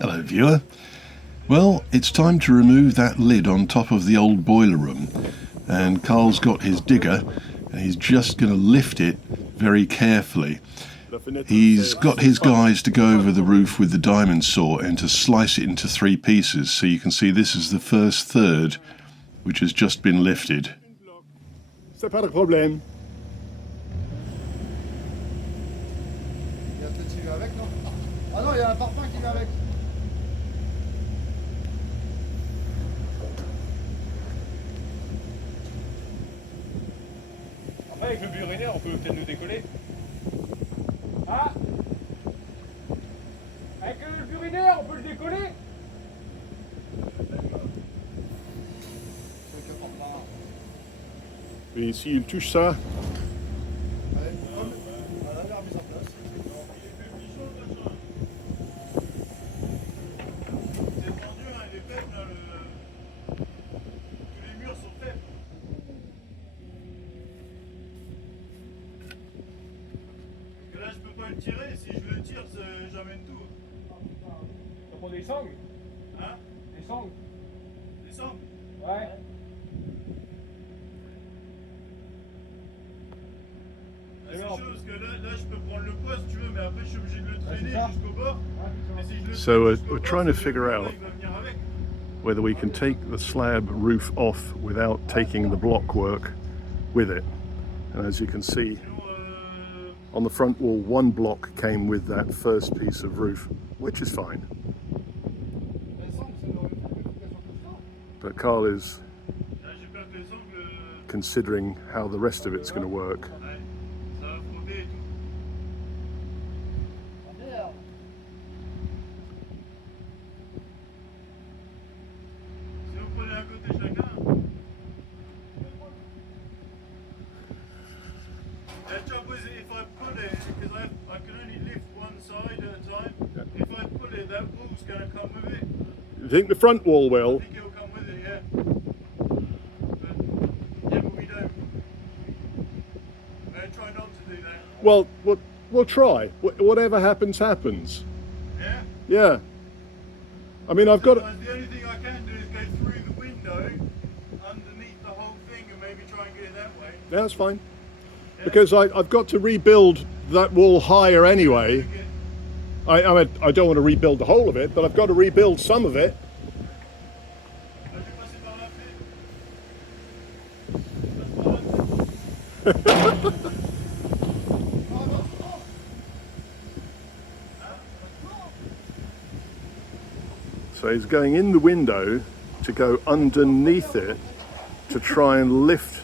Hello viewer. Well, it's time to remove that lid on top of the old boiler room, and Karl's got his digger and he's just going to lift it very carefully. He's got his guys to go over the roof with the diamond saw and to slice it into 3 pieces, so you can see this is the first third which has just been lifted. C'est pas de problème. Il y a un truc qui vient avec, non? Ah non, il y a un parpaing qui vient avec. Après, avec le burinaire, on peut peut-être le décoller. Ah! Avec le burinaire, on peut le décoller? Et s'il touche ça, Allez, voilà la remise en place. C'est tendu, hein, il est faible, là, tous les murs sont faibles. Parce que là, je peux pas le tirer, si je le tire, j'emmène tout. On prend des sangles? Hein? Des sangles? Des sangles? Ouais. Ah, c'est chaud, parce que là, je peux prendre le poids si tu veux, mais après, je suis obligé de le traîner ça. jusqu'au bord. Et si je le So traîne we're jusqu'au bord, trying to c'est figure le out mur, il va venir avec. whether we can take the slab roof off without taking the blockwork with it. And as you can see, Sinon, on the front wall, 1 block came with that first piece of roof, which is fine. Les sangles, c'est dans une fabrication comme ça. But Karl is là, j'ai peur que les sangles, considering how the rest of it's going to work. ouais, ça va frotter et tout. Ah merde. Si vous prenez un côté chacun. If I pull it, because I can only lift one side at a time. If I pull it, that wall's going to come with it. You think the front wall I will? think it'll come with it, yeah. But we don't. We're trying not to do that. Well, we'll try. Whatever happens, happens. Yeah? Yeah. I mean, I've got... Sometimes the only thing I can do is go through the window, underneath the whole thing, and maybe try and get it that way. Yeah, that's fine. Because I've got to rebuild that wall higher anyway. I mean, I don't want to rebuild the whole of it, but I've got to rebuild some of it. Là, je vais passer par là, peut-être. So he's going in the window to go underneath it to try and lift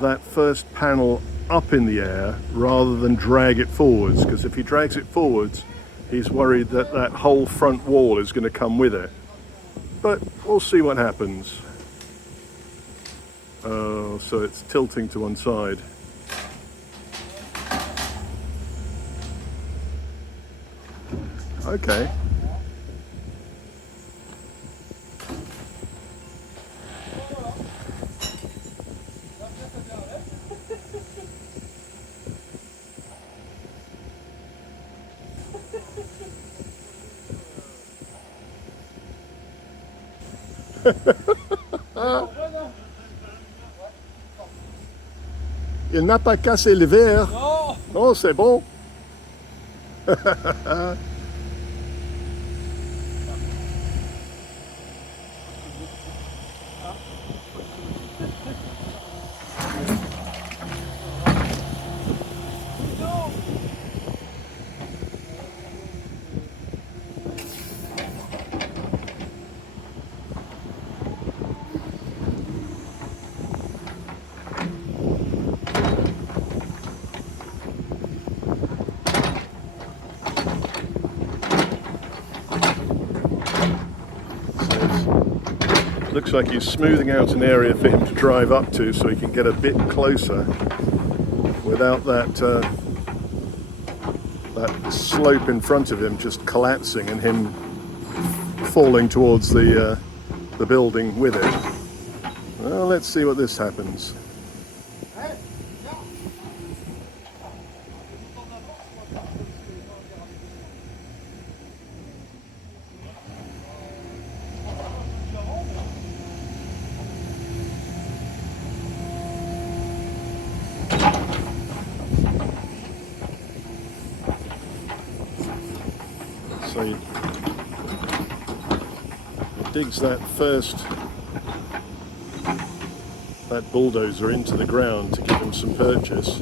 that first panel up in the air rather than drag it forwards, because if he drags it forwards, he's worried that that whole front wall is going to come with it. But we'll see what happens. Oh, so it's tilting to one side. Okay. Il n'a pas cassé le verre. Non! Non, c'est bon. Looks like he's smoothing out an area for him to drive up to so he can get a bit closer without that that slope in front of him just collapsing and him falling towards the building with it. Well, let's see what this happens. So he digs that bulldozer into the ground to give him some purchase.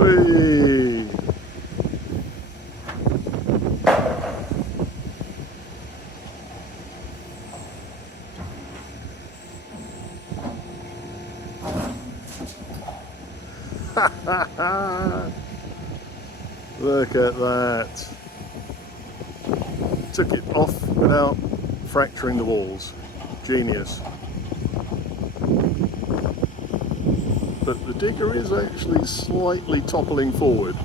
Whee! Look at that. Took it off without fracturing the walls. Genius. But the digger is actually slightly toppling forward.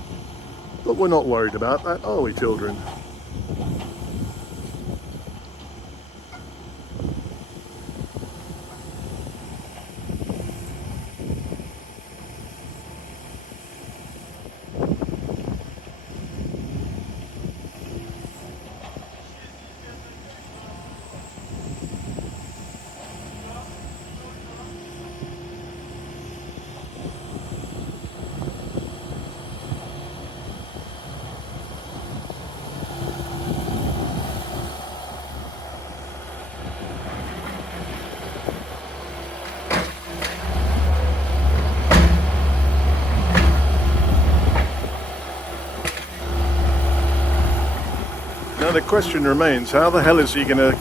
But we're not worried about that, are we, children? Now the question remains, how the hell is he going to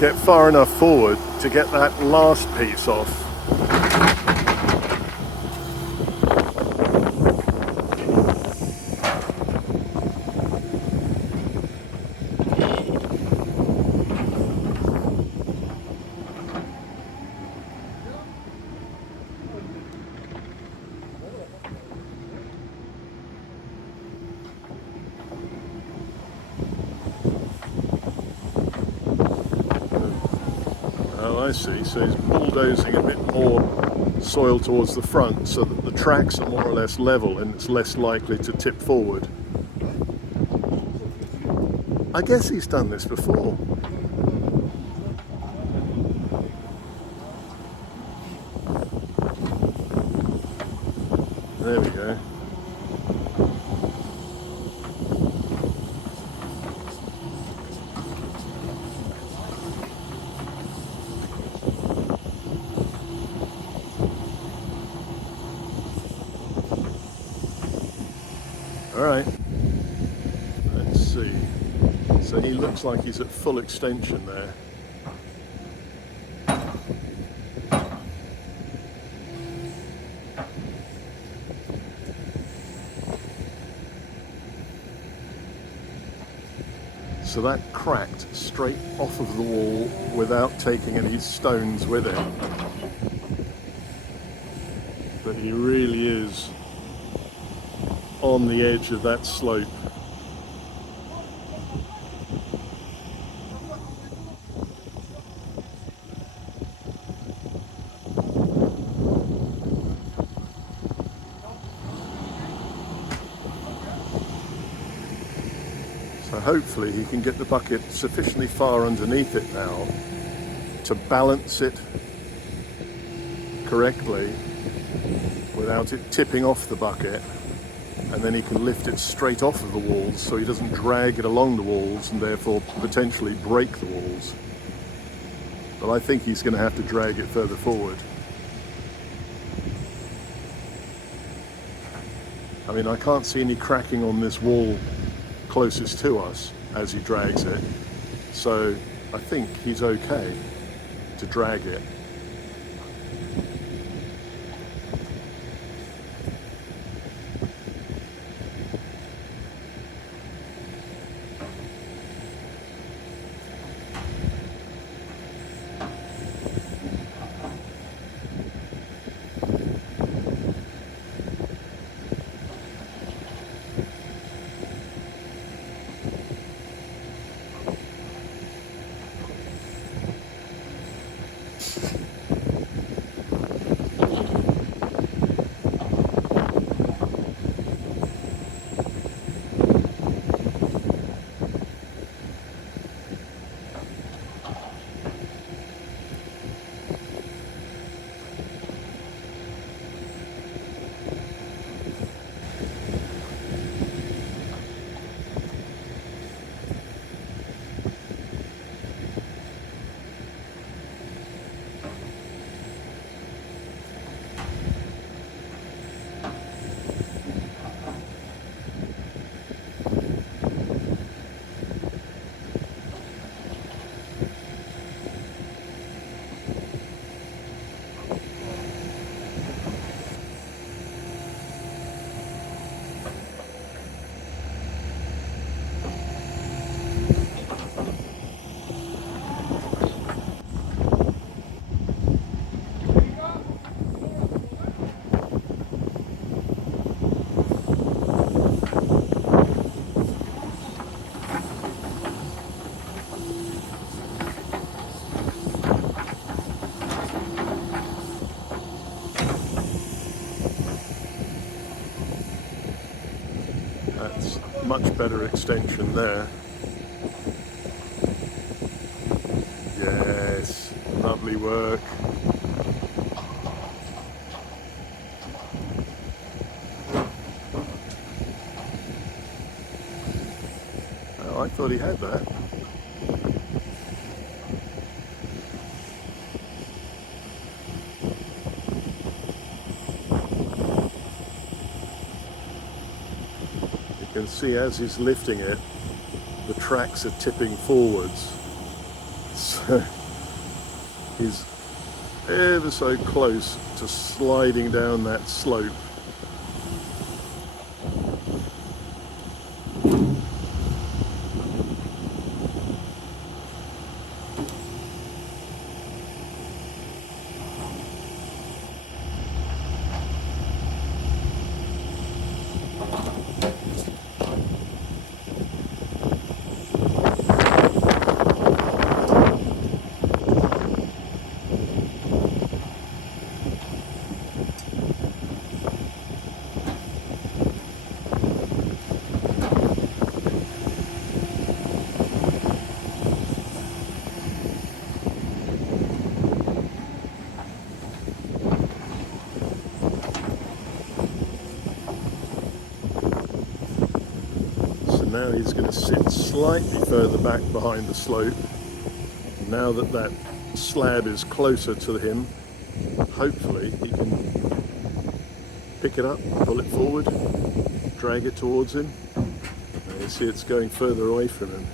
get far enough forward to get that last piece off? Oh, I see. So he's bulldozing a bit more soil towards the front so that the tracks are more or less level and it's less likely to tip forward. I guess he's done this before. There we go. All right, let's see. So he looks like he's at full extension there. So that cracked straight off of the wall without taking any stones with it. But he really is on the edge of that slope. So hopefully he can get the bucket sufficiently far underneath it now to balance it correctly without it tipping off the bucket, and then he can lift it straight off of the walls so he doesn't drag it along the walls and therefore potentially break the walls. But I think he's going to have to drag it further forward. I mean, I can't see any cracking on this wall closest to us as he drags it, so I think he's okay to drag it. much better extension there. Yes, lovely work. Oh, I thought he had that. You can see as he's lifting it, the tracks are tipping forwards. So he's ever so close to sliding down that slope. Now he's going to sit slightly further back behind the slope. Now that that slab is closer to him, hopefully he can pick it up, pull it forward, drag it towards him. Now you see it's going further away from him.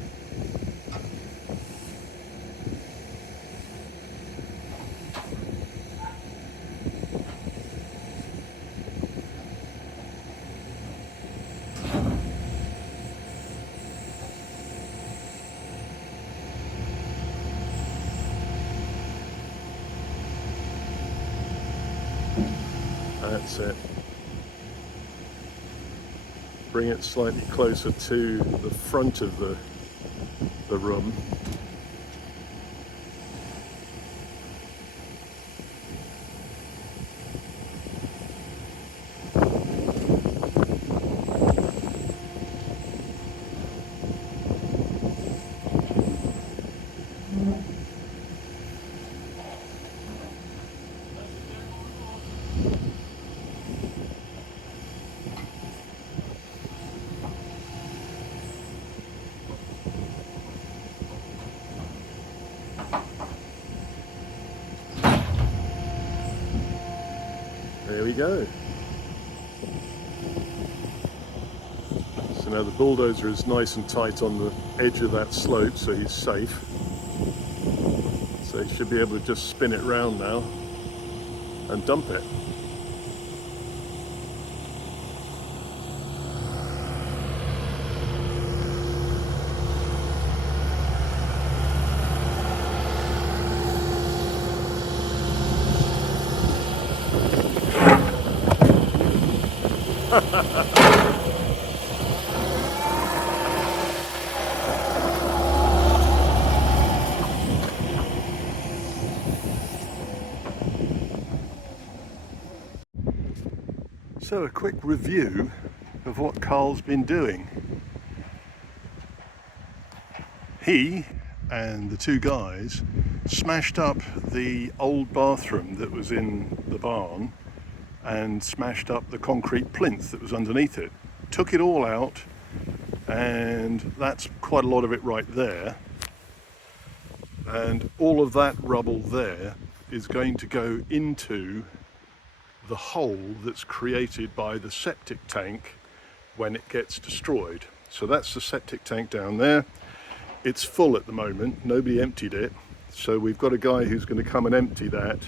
That's it. Bring it slightly closer to the front of the room. There we go. So now the bulldozer is nice and tight on the edge of that slope, so he's safe. So he should be able to just spin it round now and dump it. So a quick review of what Karl's been doing. He and the two guys smashed up the old bathroom that was in the barn and smashed up the concrete plinth that was underneath it. Took it all out, and that's quite a lot of it right there. And all of that rubble there is going to go into the hole that's created by the septic tank when it gets destroyed. So that's the septic tank down there. It's full at the moment, nobody emptied it, so we've got a guy who's going to come and empty that,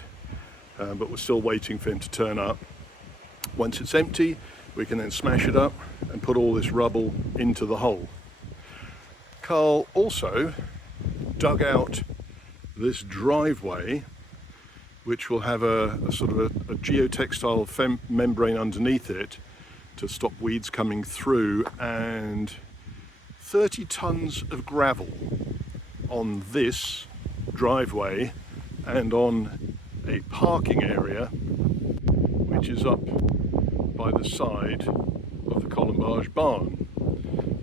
but we're still waiting for him to turn up. Once it's empty, we can then smash it up and put all this rubble into the hole. Karl also dug this driveway, which will have a sort of a geotextile membrane underneath it to stop weeds coming through, and 30 tons of gravel on this driveway and on a parking area which is up by the side of the Colombage barn.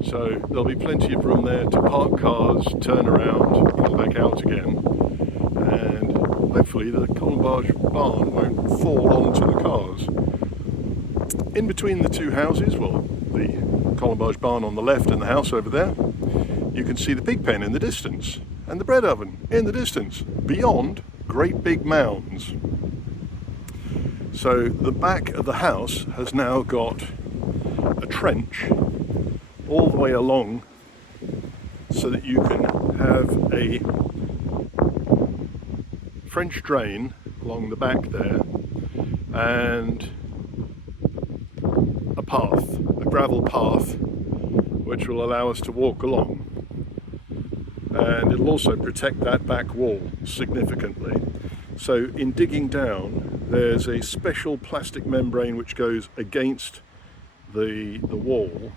So there'll be plenty of room there to park cars, turn around, come back out again, and hopefully the colombage barn won't fall onto the cars. In between the two houses, well, the colombage barn on the left and the house over there, you can see the pig pen in the distance and the bread oven in the distance, beyond great big mounds. So the back of the house has now got a trench all the way along so that you can have a French drain along the back there and a path, a gravel path, which will allow us to walk along. And it'll also protect that back wall significantly. So in digging down, there's a special plastic membrane which goes against the wall,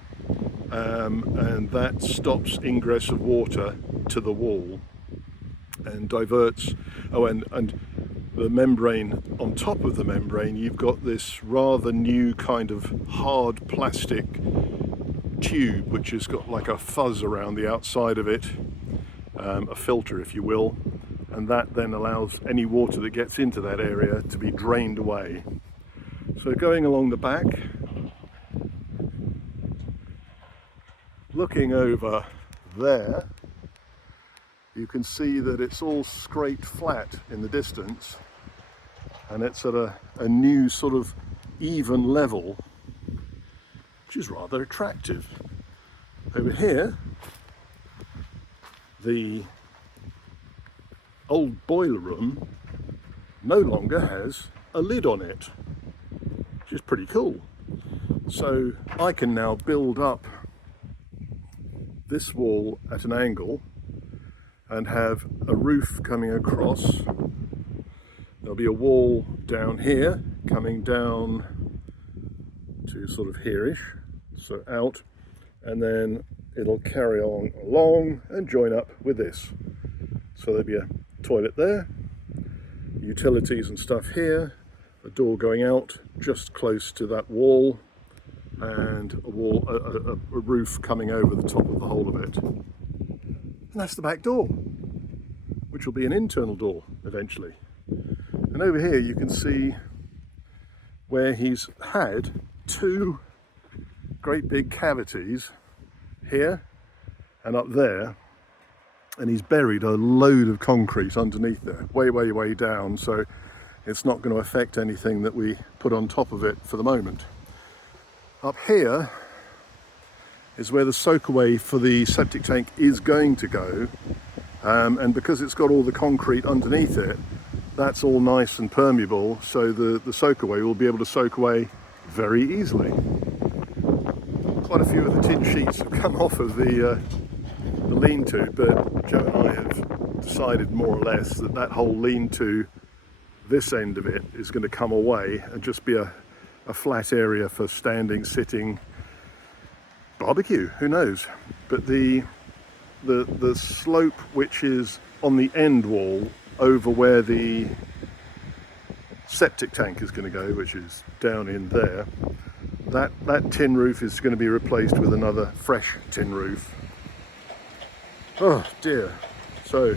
and that stops ingress of water to the wall and diverts. Oh, and the membrane, on top of the membrane, you've got this rather new kind of hard plastic tube which has got like a fuzz around the outside of it, a filter if you will, and that then allows any water that gets into that area to be drained away. So going along the back, looking over there, you can see that it's all scraped flat in the distance, and it's at a new sort of even level, which is rather attractive. Over here, the old boiler room no longer has a lid on it, which is pretty cool. So I can now build up this wall at an angle and have a roof coming across. There'll be a wall down here coming down to sort of here-ish, so out, and then it'll carry on along and join up with this. So there'll be a toilet there, utilities and stuff here, a door going out just close to that wall, and a roof coming over the top of the whole of it. And that's the back door, which will be an internal door eventually. And over here you can see where he's had two great big cavities here and up there, and he's buried a load of concrete underneath there, way down, so it's not going to affect anything that we put on top of it for the moment. Up here is where the soakaway for the septic tank is going to go, and because it's got all the concrete underneath it, that's all nice and permeable, so the soakaway will be able to soak away very easily. Quite a few of the tin sheets have come off of the lean-to, but Joe and I have decided more or less that that whole lean-to, this end of it, is going to come away and just be a flat area for standing, sitting, barbecue, who knows. But the slope which is on the end wall over where the septic tank is going to go, which is down in there, that tin roof is going to be replaced with another fresh tin roof. Oh dear. So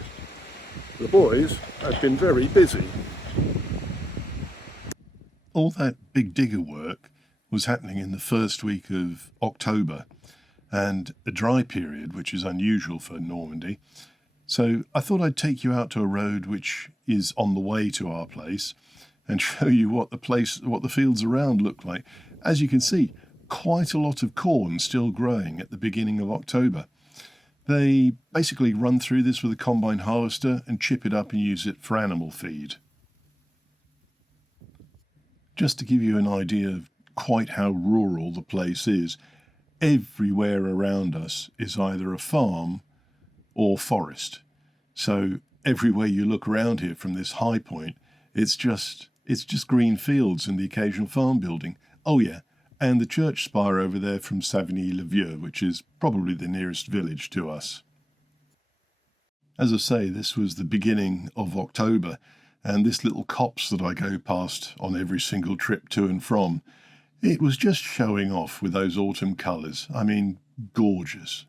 the boys have been very busy. All that big digger work was happening in the first week of October, and a dry period, which is unusual for Normandy. So I thought I'd take you out to a road which is on the way to our place and show you what the fields around look like. As you can see, quite a lot of corn still growing at the beginning of October. They basically run through this with a combine harvester and chip it up and use it for animal feed. Just to give you an idea of quite how rural the place is, everywhere around us is either a farm or forest. So everywhere you look around here from this high point, it's just green fields and the occasional farm building. Oh yeah, and the church spire over there from Savigny-le-Vieux, which is probably the nearest village to us. As I say, this was the beginning of October, and this little copse that I go past on every single trip to and from, it was just showing off with those autumn colours. I mean, gorgeous.